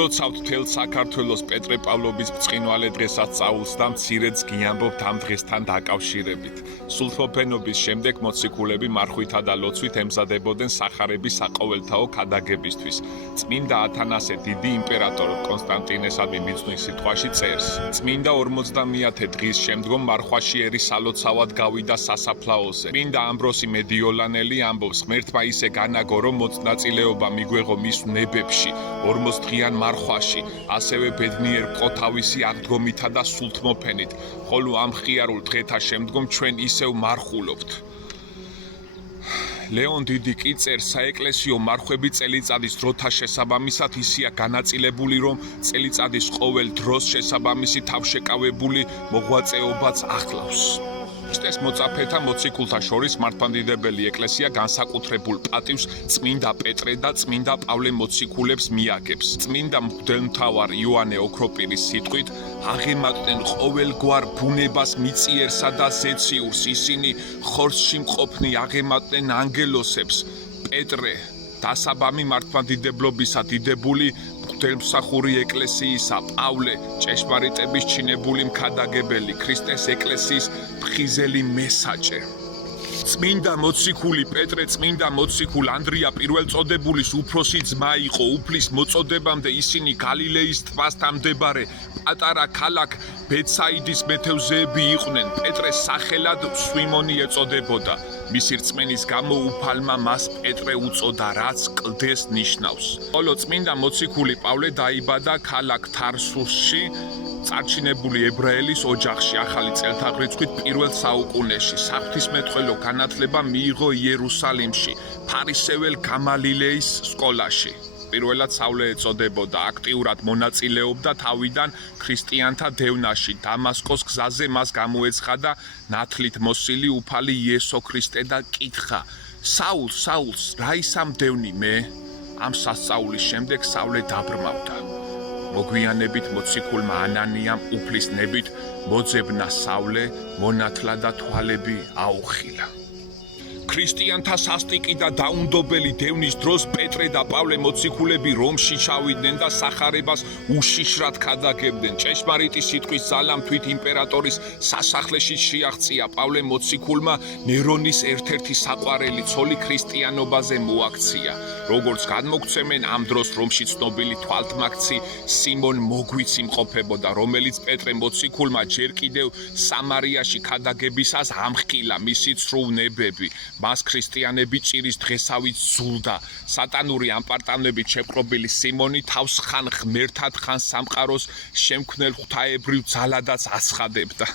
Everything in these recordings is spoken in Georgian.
როცავთ თელ საქართველოს პეტრე პავლობის ბრწყინვალე დღესაც წაულს და მცირედს გიამბობთ ამ დღესთან დაკავშირებით. სულთმოფენობის შემდეგ მოციქულები მარხვითა და ლოცვით ემზადებოდნენ სახარების საყოველთაო ქადაგებისთვის. წმინდა ათანასე დიდი იმპერატორ კონსტანტინესადმი მიწვნის სიტყვაში წერს. წმინდა 50-ე დღის შემდგომ მარხვაშიერი სალოცავად გავიდა სასაფლაოზე. წმინდა ამბროსი მედიოლანელი ამბობს, ღმერთმა ისე განაგო, რომ მოწნაწილეობა მიგვეღო მის ნებებში 40 დღიან მარხვაში, ასევე ბედნიერ ყო თავისი აღდგომითა და სულთმოფენით, ხოლო ამ ხიარულ დღეთა შემდგომ ჩვენ ისევ მარხულობთ. ლეონ დიდი კი წერს, საეკლესიო მარხვები წელიწადის დროთა შესაბამისად ისეა განაწილებული, რომ წელიწადის ყოველ დროს შესაბამისი თავშეკავებული მოღვაწეობაც ახლავს. ქრისტეს მოწაფეთა მოციქულთა შორის მართლმადიდებელი ეკლესია განსაკუთრებულ პატივს წმინდა პეტრე და წმინდა პავლე მოციქულებს მიაგებს. წმინდა მღვდელმთავარ იოანე ოქროპირის სიტყვით, აღემატნენ ყოველგვარ ბუნებას მიწიერსა და ზეციურს, ისინი ხორცში მყოფნი აღემატნენ ანგელოსებს. პეტრე, დასაბამი მართლმადიდებლობისა დიდებული მღვდელმსახური ეკლესიისა, პავლე, ჭეშმარიტების ჩინებული მქადაგებელი, ქრისტეს ეკლესიის ფხიზელი მესაჭე. წმინდა მოციქული პეტრე, წმინდა მოციქულ ანდრია პირველწოდებულის უფროსი ძმა იყო. უფლის მოწოდებამდე ისინი გალილეის ტბასთან მდებარე პატარა ქალაქ ბეთსაიდის მეთევზეები იყვნენ. პეტრეს სახელად სვიმონი ეწოდებოდა. მისი რწმენის გამო უფალმა მას პეტრე უწოდა, რაც კლდეს ნიშნავს. ხოლო წმინდა მოციქული პავლე დაიბადა ქალაქ თარსუსში, წარჩინებული ებრაელის ოჯახში, ახალი წელთაღრიცხვით პირველ საუკუნეში. საღვთისმეტყველო განათლება მიიღო იერუსალიმში, ფარისეველ გამალილეის სკოლაში. პირველად სავლე ეწოდებოდა, აქტიურად მონაწილეობდა თავიდან ქრისტიანთა დევნაში. დამასკოს გზაზე მას გამოეცხადა ნათლით მოსილი უფალი იესო ქრისტე და კითხა: საულს, საულს, რა ისამდევნი მე? ამ სასწაულის შემდეგ სავლე დაბრმავდა. მოგვიანებით მოციქულმა ანანიამ უფლის ნებით მოძებნა სავლე, მონათლა და თვალები აუხილა. ქრისტიანთა სასტიკი და დაუნდობელი დევნის დროს პეტრე და პავლე მოციქულები რომში ჩავიდნენ და სახარებას უშიშრად ქადაგებდნენ. ჭეშმარიტი სიტყვის ძალამ თვით იმპერატორის სასახლეში შეაღწია პავლე მოციქულმა ნერონის ერთ-ერთი საყვარელი ცოლი ქრისტიანობაზე მოაქცია. როგორც გადმოგცემენ, ამ დროს რომში ცნობილი თვალთმაქცი სიმონ მოგვიც იმყოფებოდა, რომელიც პეტრე მოციქულმა ჯერ კიდევ სამარიაში ქადაგებისას ამხკილა მისი ცრუ ნებები. მას ქრისტიანები ჭირის დღესავით ზულდა. სატანური ამპარტანებით შეპყრობილი სიმონი თავს ხან ღმერთად, ხან სამყაროს შემქმნელ ღვთაებრივ ძალადაც აცხადებდა.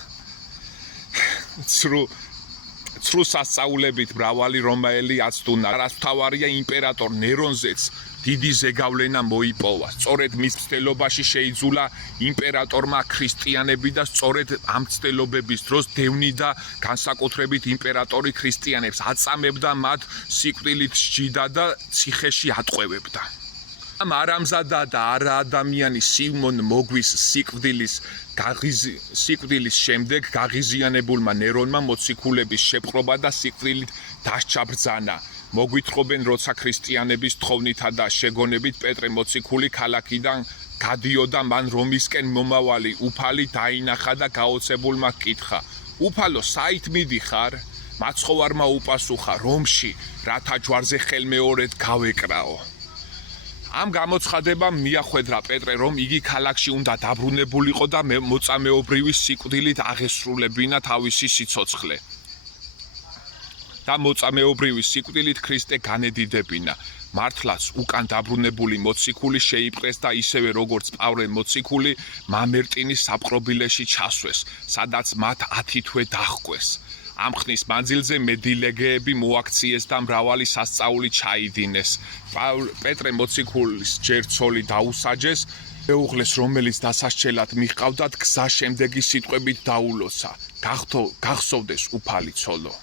ცრუ სასწაულებით მრავალი რომაელი აცდუნა. რასთავარია იმპერატორ ნერონზეც დიდი ზეგავლენა მოიპოვა. სწორედ მის მცდელობაში შეიძულა იმპერატორმა ქრისტიანები და სწორედ ამ მცდელობების დროს დევნი და განსაკუთრებით იმპერატორი ქრისტიანებს აწამებდა, მათ სიკვდილით სჯიდა და ციხეში ატყვევებდა. ამ არამზადა და არაადამიანი სიმონ მოგვის სიკვდილის შემდეგ გაღიზიანებულმა ნერონმა მოციქულების შეპყრობა და სიკვდილით დასჯა ბრძანა. მოგვითხრობენ, როცა ქრისტიანების თხოვნითა და შეგონებით პეტრე მოციქული ქალაქიდან გადიოდა, მან რომისკენ მომავალი უფალი დაინახა და გაოცებულმა კითხა: უფალო, საით მიდიხარ? მაცხოვარმა უპასუხა: რომში, რათა ჯვარზე ხელმეორედ გავეკრაო. ამ გამოცხადებამ მიახვედრა პეტრე, რომ იგი ქალაქში უნდა დაბრუნებულიყო და მოწამეობრივი სიკვდილით აღესრულებინა თავისი სიცოცხლე. და მოწამეობრივი სიკვდილით ქრისტე განედიდებინა. მართლაც უკან დაბრუნებული მოციქული შეიპყრეს და ისევე როგორც პავლე მოციქული მამერტინის საპყრობილეში ჩასვეს, სადაც მათ 10 თვე დაჰყვეს. ამ ხნის მანძილზე მედილეგეები მოაქციეს და მრავალი სასწაული ჩაიდინეს. პეტრე მოციქულის ჯერ ცოლი დაუსაჯეს, მეუღლეს, რომელიც დასასჯელად მიჰყავდათ, გზა შემდეგი სიტყვებით დაულოცა: გახსოვდეს უფალი ცოლო.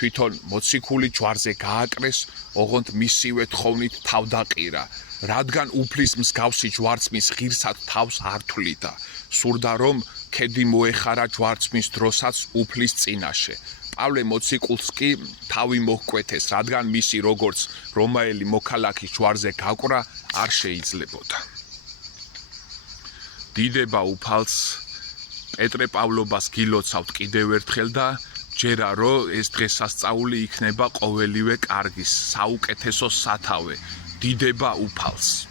თვითონ მოციქული ჯვარზე გააკრეს, ოღონდ მისივე თხოვნით თავდაყირა, რადგან უფლის მსგავსი ჯვარცმის ღირსად თავს არ თვლიდა. სურდა, რომ ქედი მოეხარა ჯვარცმის დროსაც უფლის წინაშე. პავლე მოციქულს კი თავი მოჰკვეთეს, რადგან მისი როგორც რომაელი მოქალაქის ჯვარზე გაყრა არ შეიძლებოდა. დიდება უფალს პეტრე პავლობას გილოცავთ კიდევ ერთხელ და ჯერა რომ ეს დღესასწაული იქნება ყოველივე კარგის საუკეთესო სათავე დიდება უფალს